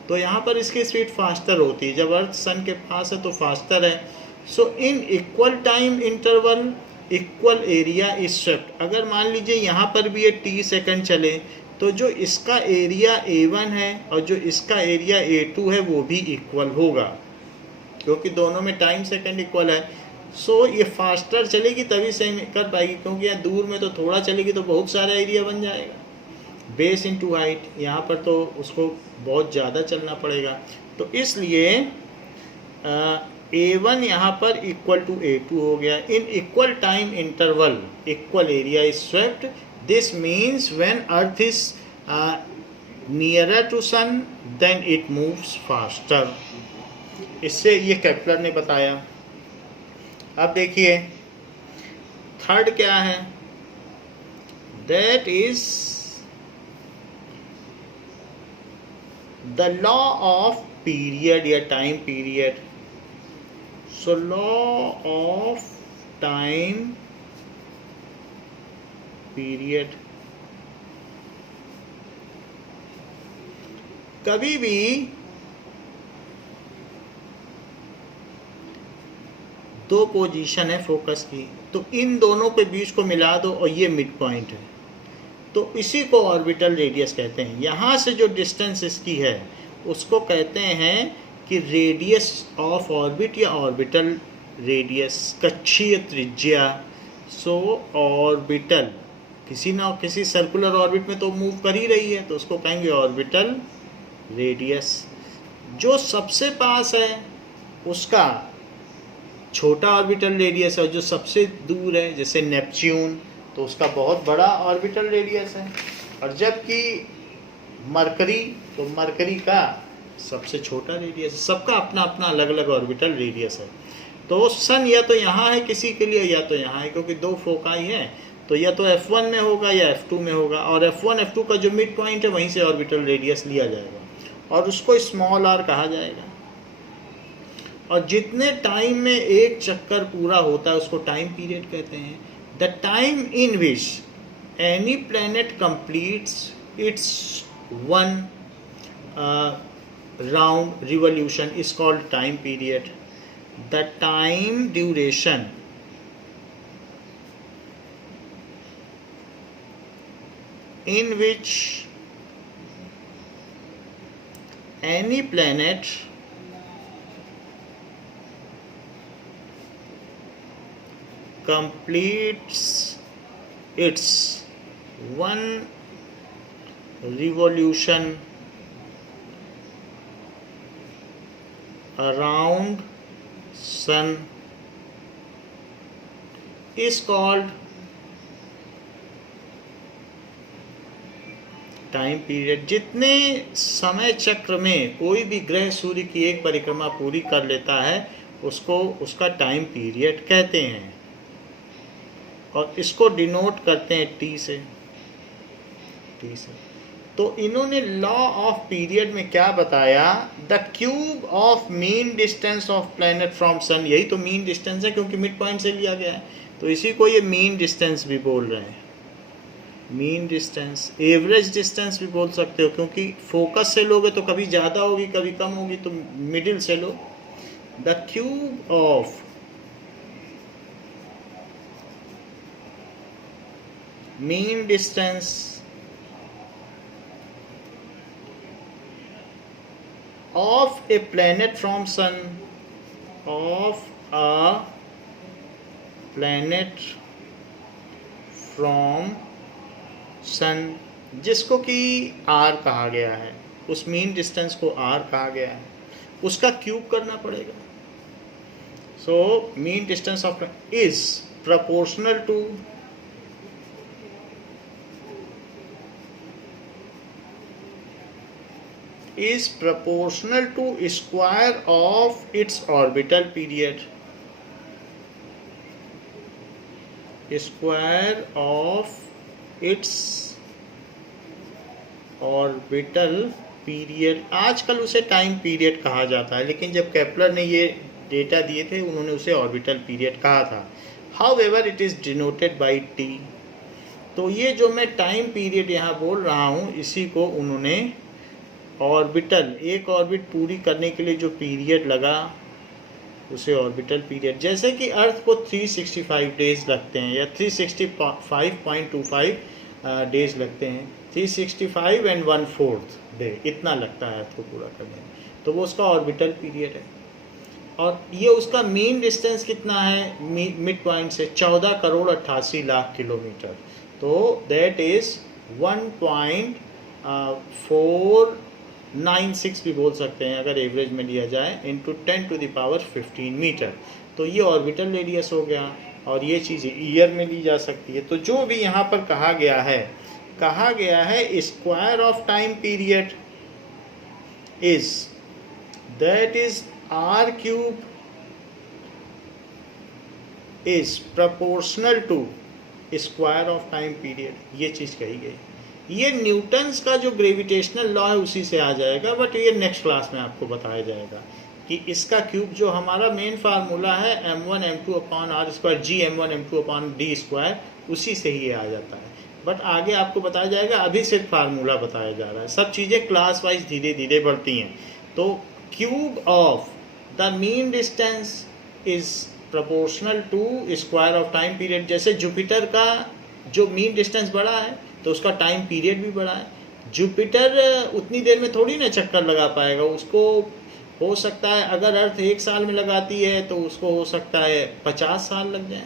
तो यहाँ पर इसकी स्पीड फास्टर होती है, जब अर्थ सन के पास है तो फास्टर है। So in equal time interval equal area is swept. अगर मान लीजिए यहाँ पर भी ये t सेकंड चले तो जो इसका एरिया A1 है और जो इसका एरिया A2 है वो भी इक्वल होगा, क्योंकि दोनों में टाइम सेकंड इक्वल है। सो ये फास्टर चलेगी तभी सही कर पाएगी, क्योंकि यहाँ दूर में तो थोड़ा चलेगी तो बहुत सारा एरिया बन जाएगा। बेस इनटू हाइट, यहाँ पर तो उसको बहुत ज़्यादा चलना पड़ेगा। तो इसलिए A1 यहाँ पर इक्वल टू A2 हो गया। In equal time interval equal area is swept. This means when earth is nearer to sun then it moves faster. इससे ये केपलर ने बताया। अब देखिए थर्ड क्या है, that is the law of period या time period. So law of time period, कभी भी दो पोजीशन है फोकस की, तो इन दोनों पे बीच को मिला दो और ये मिड पॉइंट है, तो इसी को ऑर्बिटल रेडियस कहते हैं। यहाँ से जो डिस्टेंस इसकी है उसको कहते हैं कि रेडियस ऑफ ऑर्बिट या ऑर्बिटल रेडियस, कक्षीय त्रिज्या। सो ऑर्बिटल किसी ना किसी सर्कुलर ऑर्बिट में तो मूव कर ही रही है, तो उसको कहेंगे ऑर्बिटल रेडियस। जो सबसे पास है उसका छोटा ऑर्बिटल रेडियस है, और जो सबसे दूर है जैसे नेपच्यून तो उसका बहुत बड़ा ऑर्बिटल रेडियस है। और जबकि मरकरी तो मरकरी का सबसे छोटा रेडियस है। सबका अपना अपना अलग अलग ऑर्बिटल रेडियस है। तो सन या तो यहाँ है किसी के लिए या तो यहाँ है, क्योंकि दो फोकाई है, तो या तो F1 में होगा या F2 में होगा, और F1 F2 का जो मिड पॉइंट है वहीं से ऑर्बिटल रेडियस लिया जाएगा और उसको स्मॉल r कहा जाएगा। और जितने टाइम में एक चक्कर पूरा होता है उसको टाइम पीरियड कहते हैं। The time in which any planet completes it's one round revolution is called time period. The time duration in which any planet completes its one revolution around sun is called time period. जितने समय चक्र में कोई भी ग्रह सूर्य की एक परिक्रमा पूरी कर लेता है उसको उसका टाइम पीरियड कहते हैं, और इसको डिनोट करते हैं टी से। तो इन्होंने लॉ ऑफ पीरियड में क्या बताया, the cube of mean distance of planet from sun. यही तो मीन डिस्टेंस है क्योंकि मिड पॉइंट से लिया गया है, तो इसी को ये मीन डिस्टेंस भी बोल रहे हैं। मीन डिस्टेंस, एवरेज डिस्टेंस भी बोल सकते हो, क्योंकि फोकस से लोगे तो कभी ज़्यादा होगी कभी कम होगी, तो मिडिल से लो। The cube of mean distance of a planet from sun, of a planet from sun, जिसको कि r कहा गया है, उस मीन डिस्टेंस को r कहा गया है, उसका क्यूब करना पड़ेगा। So mean distance of is proportional to is proportional to square of its orbital period, square of its orbital period। आजकल उसे टाइम पीरियड कहा जाता है, लेकिन जब केपलर ने ये डेटा दिए थे उन्होंने उसे ऑर्बिटल पीरियड कहा था। However it is denoted by T. तो ये जो मैं टाइम पीरियड यहाँ बोल रहा हूँ इसी को उन्होंने ऑर्बिटल, एक ऑर्बिट पूरी करने के लिए जो पीरियड लगा उसे ऑर्बिटल पीरियड। जैसे कि अर्थ को 365 डेज लगते हैं या 365.25 डेज लगते हैं, 365 and 1/4 डे इतना लगता है अर्थ को पूरा करने में, तो वो उसका ऑर्बिटल पीरियड है। और ये उसका मीन डिस्टेंस कितना है मिड पॉइंट से, 14,88,00,000 किलोमीटर। तो दैट इज 1.496 भी बोल सकते हैं अगर एवरेज में लिया जाए, इंटू 10⁻15 मीटर। तो ये ऑर्बिटल रेडियस हो गया, और ये चीज़ ईयर में ली जा सकती है। तो जो भी यहाँ पर कहा गया है square of time period is that is r³ is proportional to square of time period, ये चीज़ कही गई। ये न्यूटन्स का जो ग्रेविटेशनल लॉ है उसी से आ जाएगा, बट ये नेक्स्ट क्लास में आपको बताया जाएगा कि इसका क्यूब जो हमारा मेन फार्मूला है m1m2/r², gm1m2/d², उसी से ही ये आ जाता है। बट आगे आपको बताया जाएगा, अभी सिर्फ फार्मूला बताया जा रहा है, सब चीज़ें क्लास वाइज धीरे धीरे बढ़ती हैं। तो cube of the mean distance is proportional to square of time period. जैसे जुपिटर का जो मीन डिस्टेंस बड़ा है तो उसका टाइम पीरियड भी बड़ा है। जुपिटर उतनी देर में थोड़ी ना चक्कर लगा पाएगा, उसको हो सकता है अगर अर्थ 1 साल में लगाती है तो उसको हो सकता है 50 साल लग जाए।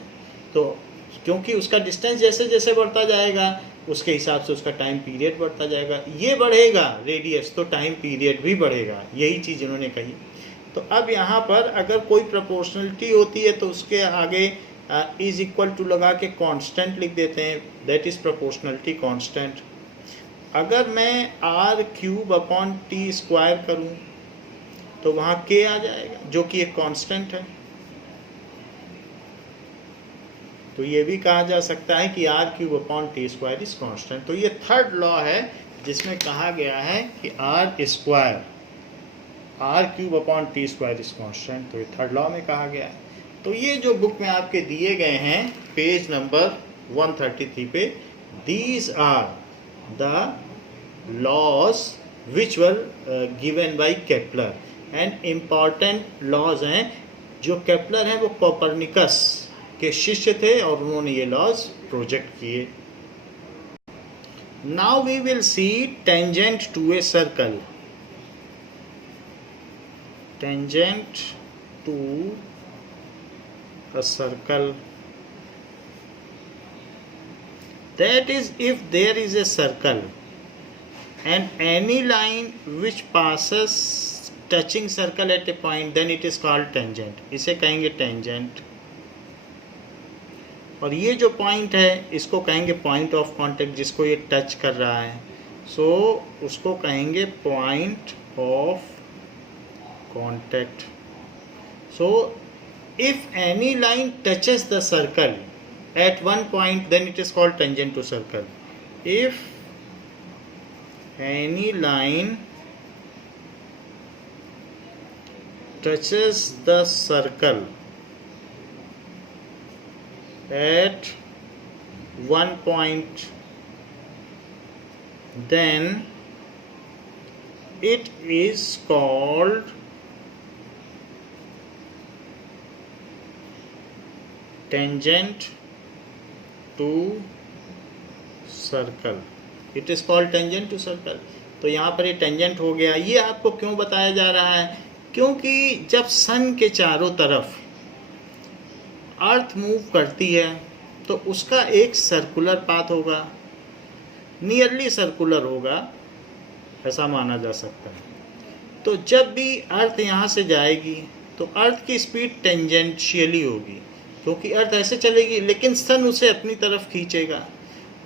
तो क्योंकि उसका डिस्टेंस जैसे जैसे बढ़ता जाएगा उसके हिसाब से उसका टाइम पीरियड बढ़ता जाएगा। ये बढ़ेगा रेडियस तो टाइम पीरियड भी बढ़ेगा, यही चीज़ इन्होंने कही। तो अब यहाँ पर अगर कोई प्रोपोर्शनलिटी होती है तो उसके आगे इज इक्वल टू लगा के कांस्टेंट लिख देते हैं, दैट इज़ प्रोपोर्शनलिटी कांस्टेंट। अगर मैं r cube upon T square करूँ तो वहाँ k आ जाएगा जो कि एक कांस्टेंट है। तो ये भी कहा जा सकता है कि r cube upon T square is constant. तो ये थर्ड लॉ है जिसमें कहा गया है कि r cube upon T square is constant. तो ये थर्ड लॉ में कहा गया है। तो ये जो बुक में आपके दिए गए हैं पेज नंबर 133 पे, these are the laws which were given by Kepler and important laws हैं जो केपलर हैं वो कोपरनिकस के शिष्य थे और उन्होंने ये लॉज प्रोजेक्ट किए। Now we will see tangent to a circle. Tangent to a circle, that is if there is a circle and any line which passes touching circle at a point, then it is called tangent. इसे कहेंगे tangent। और ये जो point है इसको कहेंगे point of contact, जिसको ये टच कर रहा है, सो उसको कहेंगे point of contact. So if any line touches the circle at one point, then it is called tangent to circle. If any line touches the circle at one point, then it is called tangent to circle. It is called tangent to circle. तो यहाँ पर ये tangent हो गया। ये आपको क्यों बताया जा रहा है? क्योंकि जब सन के चारों तरफ अर्थ मूव करती है तो उसका एक सर्कुलर पाथ होगा, नियरली सर्कुलर होगा, ऐसा माना जा सकता है। तो जब भी अर्थ यहाँ से जाएगी तो अर्थ की स्पीड टेंजेंशियली होगी, क्योंकि अर्थ ऐसे चलेगी लेकिन सन उसे अपनी तरफ खींचेगा।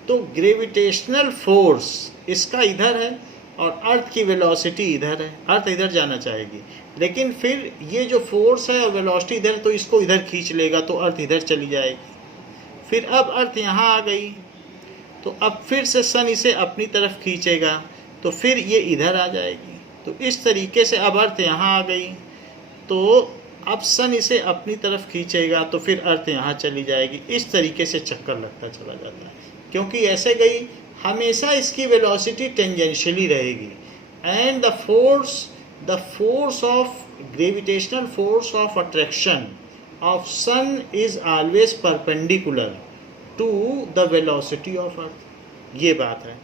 तो ग्रेविटेशनल फोर्स इसका इधर है और अर्थ की वेलोसिटी इधर है, अर्थ इधर जाना चाहेगी, लेकिन फिर ये जो फोर्स है और वेलोसिटी इधर, तो इसको इधर खींच लेगा तो अर्थ इधर चली जाएगी। फिर अब अर्थ यहाँ आ गई तो अब फिर से सन इसे अपनी तरफ खींचेगा तो फिर ये इधर आ जाएगी। तो इस तरीके से अब अर्थ यहाँ आ गई तो अब सन इसे अपनी तरफ खींचेगा तो फिर अर्थ यहाँ चली जाएगी। इस तरीके से चक्कर लगता चला जाता है, क्योंकि ऐसे गई हमेशा इसकी वेलोसिटी टेंजेंशियली रहेगी। And the force of gravitational force of attraction of sun is always perpendicular to the velocity of earth. ये बात है,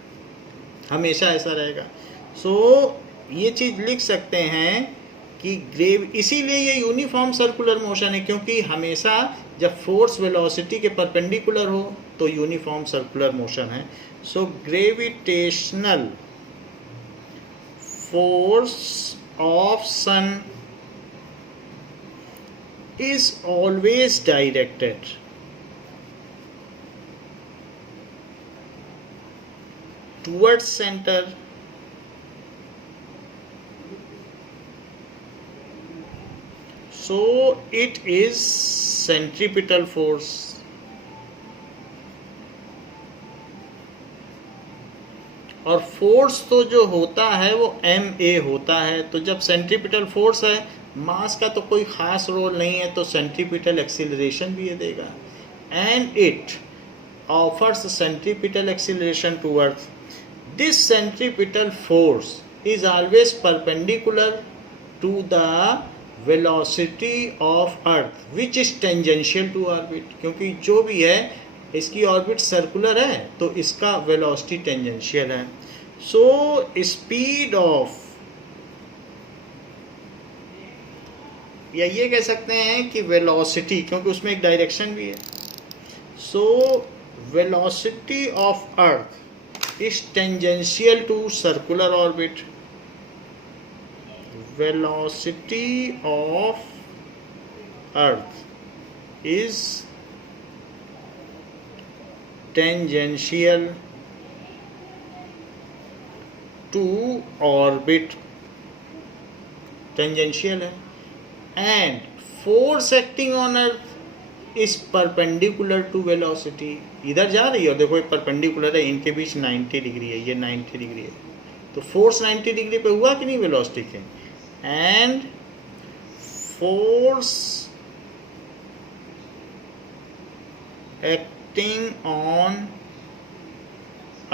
हमेशा ऐसा रहेगा। सो ये चीज़ लिख सकते हैं कि इसीलिए ये यूनिफॉर्म सर्कुलर मोशन है, क्योंकि हमेशा जब फोर्स वेलोसिटी के परपेंडिकुलर हो तो यूनिफॉर्म सर्कुलर मोशन है। So gravitational force of sun is always directed towards centre so it is centripetal force। और फोर्स तो जो होता है वो ma होता है। तो जब सेंट्रीपिटल फोर्स है, मास का तो कोई ख़ास रोल नहीं है, तो सेंट्रीपिटल एक्सीलरेशन भी ये देगा। And it offers centripetal acceleration to earth. This centripetal force is always perpendicular to the velocity of earth which is tangential to orbit, क्योंकि जो भी है इसकी ऑर्बिट सर्कुलर है तो इसका वेलोसिटी टेंजेंशियल है। सो स्पीड ऑफ, या ये कह सकते हैं कि वेलोसिटी, क्योंकि उसमें एक डायरेक्शन भी है। So velocity of earth is tangential to circular orbit. Velocity of earth is tangential to orbit, tangential है, and force acting on earth is perpendicular to velocity. इधर जा रही है और देखो एक परपेंडिकुलर है, इनके बीच 90 डिग्री है, ये 90 डिग्री है, तो फोर्स 90 डिग्री पे हुआ कि नहीं वेलोसिटी के, and force acting on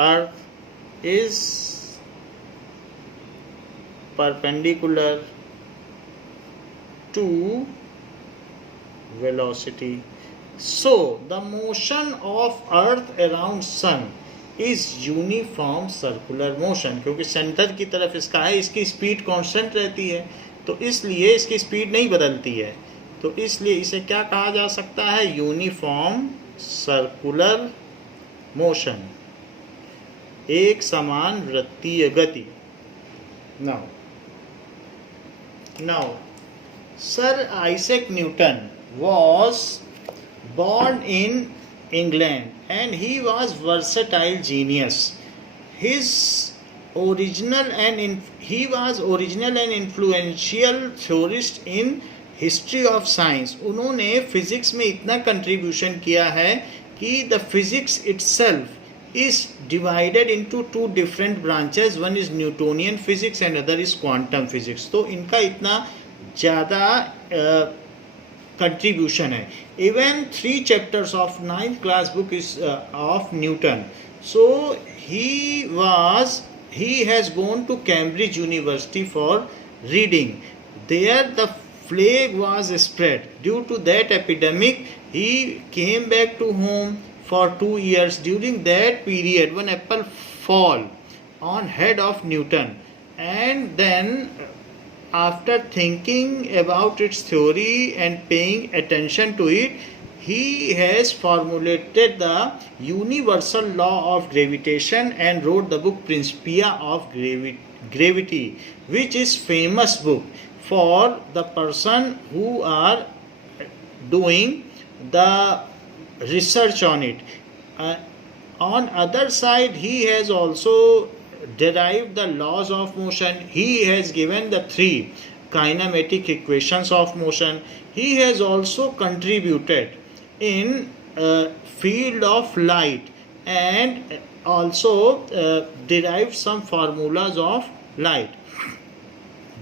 earth is perpendicular to velocity. So the motion of earth around sun is uniform circular motion. क्योंकि सेंटर की तरफ इसका है, इसकी स्पीड कांस्टेंट रहती है, तो इसलिए इसकी स्पीड नहीं बदलती है, तो इसलिए इसे क्या कहा जा सकता है, यूनिफॉर्म सर्कुलर मोशन, एक समान वृत्तीय गति. Now, Sir Isaac Newton was born in England and he was versatile genius. He was original and influential theorist in history of science. उन्होंने फिजिक्स में इतना कंट्रीब्यूशन किया है कि the physics itself is divided into two different branches. One is Newtonian physics and other is quantum physics. तो इनका इतना ज़्यादा contribution है. Even 3 chapters of 9th class book is of Newton. So he has gone to Cambridge University for reading. There the plague was spread. Due to that epidemic, he came back to home for 2 years. During that period, one apple fall on head of Newton, and then after thinking about its theory and paying attention to it, he has formulated the universal law of gravitation and wrote the book Principia of Gravity, which is famous book for the person who are doing the research on it. On other side, he has also derived the laws of motion. He has given the 3 kinematic equations of motion. He has also contributed in field of light and also derived some formulas of light.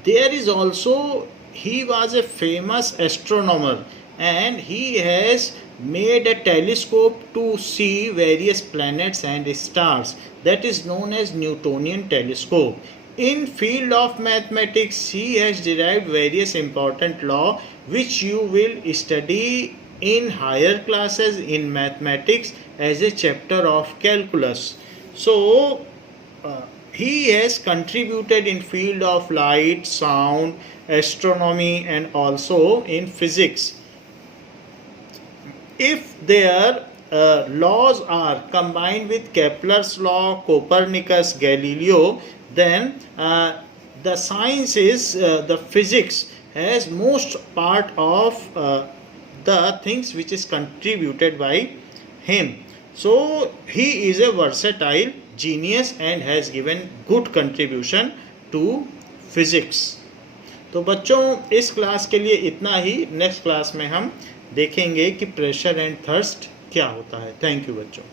There is also, he was a famous astronomer and he has made a telescope to see various planets and stars, that is known as Newtonian telescope. In field of mathematics, he has derived various important law which you will study in higher classes in mathematics as a chapter of calculus. So he has contributed in field of light, sound, astronomy and also in physics. If their laws are combined with Kepler's law, Copernicus, Galileo, then the science is, the physics has most part of the things which is contributed by him. So he is a versatile genius and has given good contribution to physics. तो बच्चों इस class के लिए इतना ही. Next class में हम देखेंगे कि प्रेशर एंड थर्स्ट क्या होता है. थैंक यू बच्चों.